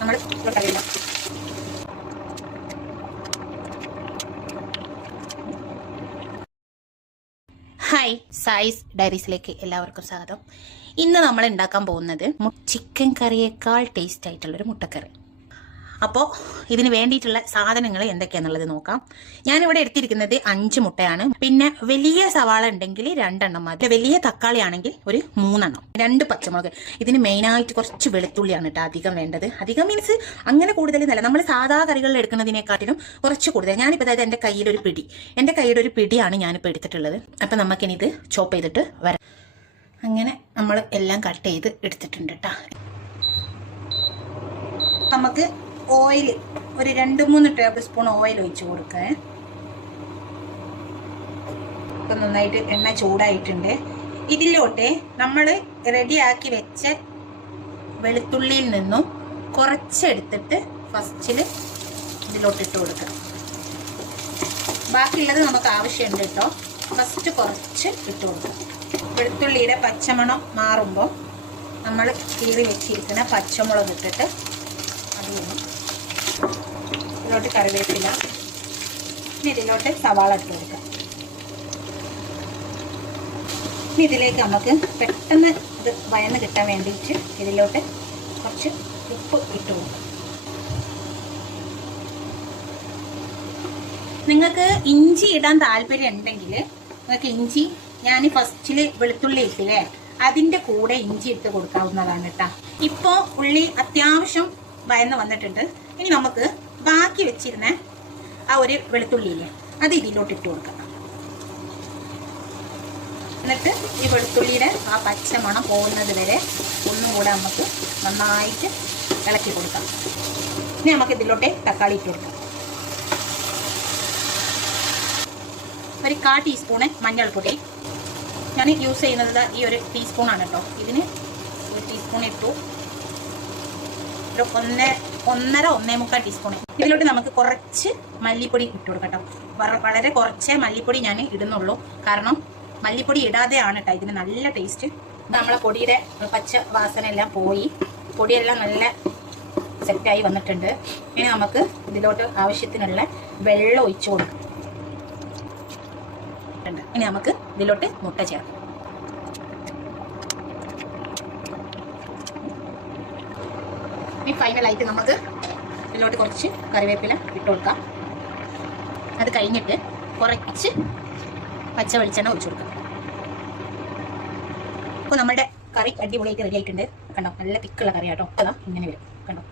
നമ്മൾ കറിയില്ല. ഹായ്, സായിസ് ഡയറീസിലേക്ക് എല്ലാവർക്കും സ്വാഗതം. ഇന്ന് നമ്മൾ ഉണ്ടാക്കാൻ പോകുന്നത് ചിക്കൻ കറിയേക്കാൾ ടേസ്റ്റ് ആയിട്ടുള്ളൊരു മുട്ടക്കറി. അപ്പോൾ ഇതിന് വേണ്ടിയിട്ടുള്ള സാധനങ്ങൾ എന്തൊക്കെയാണെന്നുള്ളത് നോക്കാം. ഞാനിവിടെ എടുത്തിരിക്കുന്നത് 5 മുട്ടയാണ്. പിന്നെ വലിയ സവാള ഉണ്ടെങ്കിൽ 2 എണ്ണം മതി. വലിയ തക്കാളി ആണെങ്കിൽ ഒരു 3 എണ്ണം, 2 പച്ചമുളക്. ഇതിന് മെയിനായിട്ട് കുറച്ച് വെളുത്തുള്ളിയാണ് കേട്ടോ അധികം വേണ്ടത്. അധികം മീൻസ് അങ്ങനെ കൂടുതൽ നല്ല, നമ്മൾ സാധാ കറികളിൽ എടുക്കുന്നതിനെക്കാട്ടിലും കുറച്ച് കൂടുതൽ. ഞാനിപ്പോൾ അതായത് എൻ്റെ കയ്യുടെ ഒരു പിടിയാണ് ഞാനിപ്പോൾ എടുത്തിട്ടുള്ളത്. അപ്പം നമുക്കിനി ഇത് ചോപ്പ് ചെയ്തിട്ട് വരാം. അങ്ങനെ നമ്മൾ എല്ലാം കട്ട് ചെയ്ത് എടുത്തിട്ടുണ്ട് കേട്ടോ. നമുക്ക് ഓയിൽ ഒരു 2-3 ടേബിൾ സ്പൂൺ ഓയിൽ ഒഴിച്ച് കൊടുക്കുക. ഇപ്പം നന്നായിട്ട് എണ്ണ ചൂടായിട്ടുണ്ട്. ഇതിലോട്ട് നമ്മൾ റെഡിയാക്കി വെച്ച വെളുത്തുള്ളിയിൽ നിന്നും കുറച്ചെടുത്തിട്ട് ഫസ്റ്റിൽ ഇതിലോട്ട് ഇട്ട് കൊടുക്കുക. ബാക്കിയുള്ളത് നമുക്ക് ആവശ്യമുണ്ട് കേട്ടോ. ഫസ്റ്റ് കുറച്ച് ഇട്ട് കൊടുക്കുക. വെളുത്തുള്ളിയുടെ പച്ചമണം മാറുമ്പോൾ നമ്മൾ കീറി വെച്ചിരിക്കുന്ന പച്ചമുളക് ഇട്ടിട്ട് ഇതിലോട്ട് കറിവേപ്പില, ഇനി ഇതിലോട്ട് സവാള ഇട്ട് കൊടുക്കാം. ഇനി ഇതിലേക്ക് നമുക്ക് പെട്ടെന്ന് ഇത് വയന്ന് കിട്ടാൻ വേണ്ടിയിട്ട് ഇതിലോട്ട് കുറച്ച് ഉപ്പ് ഇട്ട് കൊടുക്കാം. നിങ്ങൾക്ക് ഇഞ്ചി ഇടാൻ താല്പര്യം ഉണ്ടെങ്കിൽ നിങ്ങൾക്ക് ഇഞ്ചി, ഞാൻ ഫസ്റ്റിൽ വെളുത്തുള്ളി ഇട്ടില്ലേ, അതിൻ്റെ കൂടെ ഇഞ്ചി ഇട്ട് കൊടുക്കാവുന്നതാണ് കേട്ടോ. ഇപ്പോൾ ഉള്ളി അത്യാവശ്യം വയന്ന് വന്നിട്ടുണ്ട്. ഇനി നമുക്ക് ബാക്കി വെച്ചിരുന്ന ആ ഒരു വെളുത്തുള്ളിയില്ലേ, അത് ഇതിലോട്ട് ഇട്ട് കൊടുക്കാം. എന്നിട്ട് ഈ വെളുത്തുള്ളിയുടെ ആ പച്ചമണം പോകുന്നത് വരെ ഒന്നും കൂടെ നമുക്ക് നന്നായിട്ട് ഇളക്കി കൊടുക്കാം. ഇനി നമുക്ക് ഇതിലോട്ട് തക്കാളി ഇട്ട് കൊടുക്കാം. ഒരു 1/4 ടീസ്പൂണ് മഞ്ഞൾപ്പൊടി. ഞാൻ യൂസ് ചെയ്യുന്നത് ഈ ഒരു ടീസ്പൂണാണ് കേട്ടോ. ഇതിന് 1 ടീസ്പൂൺ ഇട്ടു. ഒരു 1.5-1.25 ടീസ്പൂൺ. ഇതിലോട്ട് നമുക്ക് കുറച്ച് മല്ലിപ്പൊടി ഇട്ട് കൊടുക്കാം കേട്ടോ. വളരെ കുറച്ചേ മല്ലിപ്പൊടി ഞാൻ ഇടുന്നുള്ളൂ. കാരണം മല്ലിപ്പൊടി ഇടാതെയാണ് കേട്ടോ ഇതിന് നല്ല ടേസ്റ്റ്. നമ്മളെ പൊടിയുടെ പച്ച വാസന എല്ലാം പോയി, പൊടിയെല്ലാം നല്ല സെറ്റായി വന്നിട്ടുണ്ട്. ഇനി നമുക്ക് ഇതിലോട്ട് ആവശ്യത്തിനുള്ള വെള്ളം ഒഴിച്ചു കൊടുക്കാം. ഇനി നമുക്ക് ഇതിലോട്ട് മുട്ട ചേർക്കാം. ഇനി ഫൈനലായിട്ട് നമുക്ക് ഇതിലോട്ട് കുറച്ച് കറിവേപ്പില ഇട്ട് കൊടുക്കാം. അത് കഴിഞ്ഞിട്ട് കുറച്ച് പച്ച വെളിച്ചെണ്ണ ഒഴിച്ചു കൊടുക്കാം. അപ്പോൾ നമ്മുടെ കറി അടിപൊളിയായിട്ട് റെഡി ആയിട്ടുണ്ട്. കണ്ടോ, നല്ല തിക്കുള്ള കറി കേട്ടോ. അതാ ഇങ്ങനെ വരും കണ്ടോ.